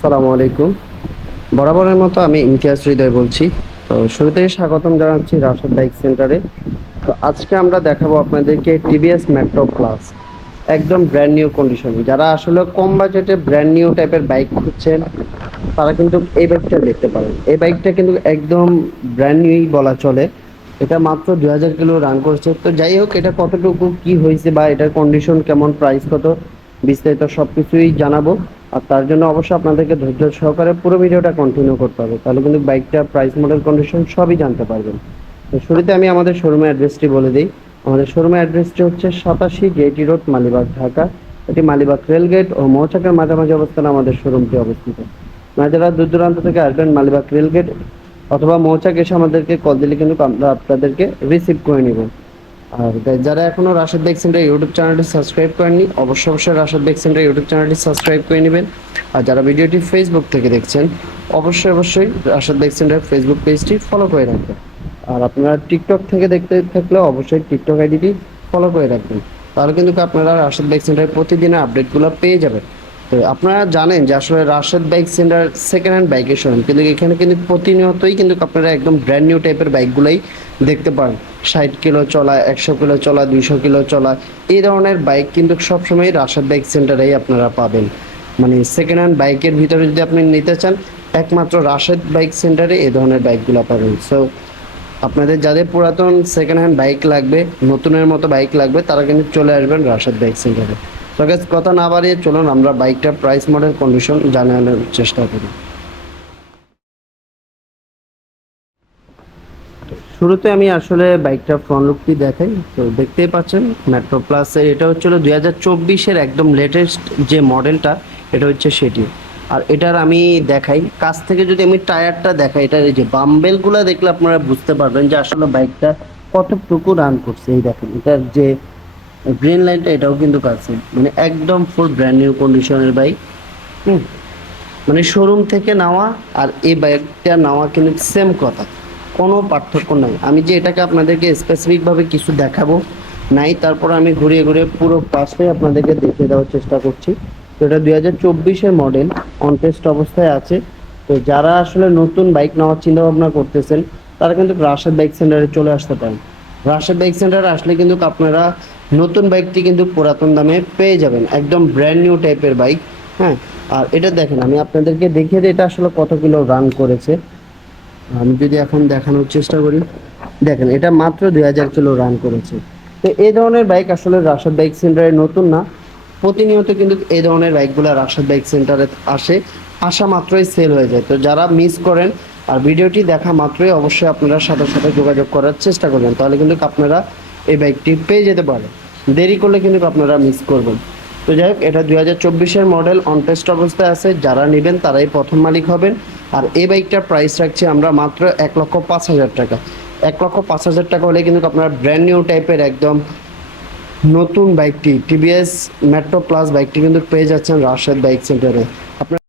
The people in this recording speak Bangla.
আসসালামু আলাইকুম। বরাবরের মতো আমি ইমতিয়াজ হৃদয় বলছি। তো শুরুতেই স্বাগতম জানাচ্ছি রাশেদ বাইক সেন্টারে। তো আজকে আমরা দেখাবো আপনাদেরকে টিভিএস মেট্রো প্লাস, একদম ব্র্যান্ড নিউ কন্ডিশন। যারা আসলে কম বাজেটে ব্র্যান্ড নিউ টাইপের বাইক খুঁজছেন তারা কিন্তু এই বাইকটা দেখতে পারেন। এই বাইকটা কিন্তু একদম ব্র্যান্ড নিউই বলা চলে। এটা মাত্র 2000 কিলো রান করছে। তো যাই হোক, এটা কতটুকু কি হয়েছে বা এটার কন্ডিশন কেমন, প্রাইস কত, বিস্তারিত সব কিছুই জানাবো। আর তার জন্য অবশ্যই আপনাদেরকে ধৈর্য সহকারে পুরো ভিডিওটা কন্টিনিউ করতে হবে, তাহলে কিন্তু বাইকটা প্রাইস, মডেল, কন্ডিশন সবই জানতে পারবেন। তো শুরুতে আমি আমাদের শোরুমের অ্যাড্রেসটি বলে দিই। আমাদের শোরুমের অ্যাড্রেসটি হচ্ছে 87 জেটি রোড, মালিবাগ, ঢাকা। এটি মালিবাগ রেলগেট ও মৌচাকের মাঝামাঝি অবস্থানে আমাদের শোরুমটি অবস্থিত। যারা দূর দূরান্ত থেকে আসবেন মালিবাগ রেলগেট অথবা মৌচাক এসে আমাদেরকে কল দিলে কিন্তু আমরা আপনাদেরকে রিসিভ করে নিব। আর যারা এখনো রাশেদ বাইক সেন্টার ইউটিউব চ্যানেলটি সাবস্ক্রাইব করেননি, অবশ্যই রাশেদ বাইক সেন্টার ইউটিউব চ্যানেলটি সাবস্ক্রাইব করে নেবেন। আর যারা ভিডিওটি ফেসবুক থেকে দেখছেন, অবশ্যই রাশেদ বাইক সেন্টার ফেসবুক পেজটি ফলো করে রাখবেন। আর আপনারা টিকটক থেকে দেখতে থাকলে অবশ্যই টিকটক আইডিটি ফলো করে রাখবেন, তাহলে কিন্তু আপনারা রাশেদ বাইক সেন্টারের প্রতিদিনের আপডেটগুলো পেয়ে যাবেন। তো আপনারা জানেন যে আসলে Rashed bike centre second hand বাইকের শোরুম, কিন্তু এখানে কিন্তু প্রতিনিয়তই কিন্তু আপনারা একদম ব্র্যান্ড নিউ টাইপের বাইকগুলোই দেখতে পারেন। 60 কিলো চলা, 100 কিলো চলা, 200 কিলো চলা, এই ধরনের বাইক কিন্তু সবসময় রাশেদ বাইক সেন্টারেই আপনারা পাবেন। মানে সেকেন্ড হ্যান্ড বাইকের ভিতরে যদি আপনি নিতে চান, একমাত্র রাশেদ বাইক সেন্টারে এই ধরনের বাইকগুলো পাবেন। সো আপনাদের যাদের পুরাতন সেকেন্ড হ্যান্ড বাইক লাগবে, নতুনের মতো বাইক লাগবে, তারা কিন্তু চলে আসবেন রাশেদ বাইক সেন্টারে। তো গাইস, কথা না বাড়িয়ে চলুন আমরা বাইকটা প্রাইস, মডেল, কন্ডিশন জানানোর চেষ্টা করি। শুরুতে আমি আসলে বাইকটা ফ্রন্ট লুকটি দেখাই। তো দেখতেই পাচ্ছেন মেট্রো প্লাসের, এটা হচ্ছিল 2024-এর একদম লেটেস্ট যে মডেলটা, এটা হচ্ছে সেটি। আর এটার আমি দেখাই কাছ থেকে, যদি আমি টায়ারটা দেখাই, এটার এই যে বাম্বেলগুলো দেখলে আপনারা বুঝতে পারবেন যে আসলে বাইকটা কতটুকু রান করছে। এই দেখেন এটার যে গ্রিন লাইনটা, এটাও কিন্তু কাছে, মানে একদম ফুল ব্র্যান্ড নিউ কন্ডিশনের বাইক। হুম, মানে শোরুম থেকে নেওয়া আর এই বাইকটা নেওয়া কিন্তু সেম কথা, কোনো পার্থক্য নাই। আমি যে এটাকে আপনাদেরকে স্পেসিফিকভাবে কিছু দেখাবো নাই, তারপর আমি ঘুরিয়ে ঘুরিয়ে পুরো পাশে আপনাদেরকে দেখিয়ে দেওয়ার চেষ্টা করছি। তো এটা 2024-এর মডেল, অন টেস্ট অবস্থায় আছে। তো যারা আসলে নতুন বাইক নেওয়ার চিন্তা ভাবনা করতেছেন, তারা কিন্তু রাশেদ বাইক সেন্টারে চলে আসতে পারেন। রাশেদ বাইক সেন্টারে আসলে কিন্তু আপনারা নতুন বাইকটি কিন্তু পুরাতন দামে পেয়ে যাবেন, একদম ব্র্যান্ড নিউ টাইপের বাইক। হ্যাঁ, আর এটা দেখেন, আমি আপনাদেরকে দেখিয়ে দিই এটা আসলে কত কিলো রান করেছে। আমি যদি এখন দেখানোর চেষ্টা করি, দেখেন এটা মাত্র 2000 কিলো রান করেছে। তো এই ধরনের বাইক আসলে রাশেদ বাইক সেন্টারে নতুন না, প্রতিনিয়ত কিন্তু এই ধরনের বাইকগুলো রাশেদ বাইক সেন্টারে আসে, আসা মাত্রই সেল হয়ে যায়। তো যারা মিস করেন আর ভিডিওটি দেখা মাত্রই অবশ্যই আপনারা সাথে সাথে যোগাযোগ করার চেষ্টা করবেন, তাহলে কিন্তু আপনারা এই বাইকটি পেয়ে যেতে পারেন। দেরি করলে কিন্তু আপনারা মিস করবেন। তো যাই হোক, এটা 2024-এর মডেল, অন টেস্ট অবস্থায় আছে। যারা নেবেন তারাই প্রথম মালিক হবেন। আর এই বাইকটার প্রাইস রাখছি আমরা মাত্র 1,05,000 টাকা। 1,05,000 টাকা হলে কিন্তু আপনারা ব্র্যান্ড নিউ টাইপের একদম নতুন বাইকটি টিভিএস মেট্রো প্লাস বাইকটি কিন্তু পেয়ে যাচ্ছেন রাশেদ বাইক সেন্টারে। আপনার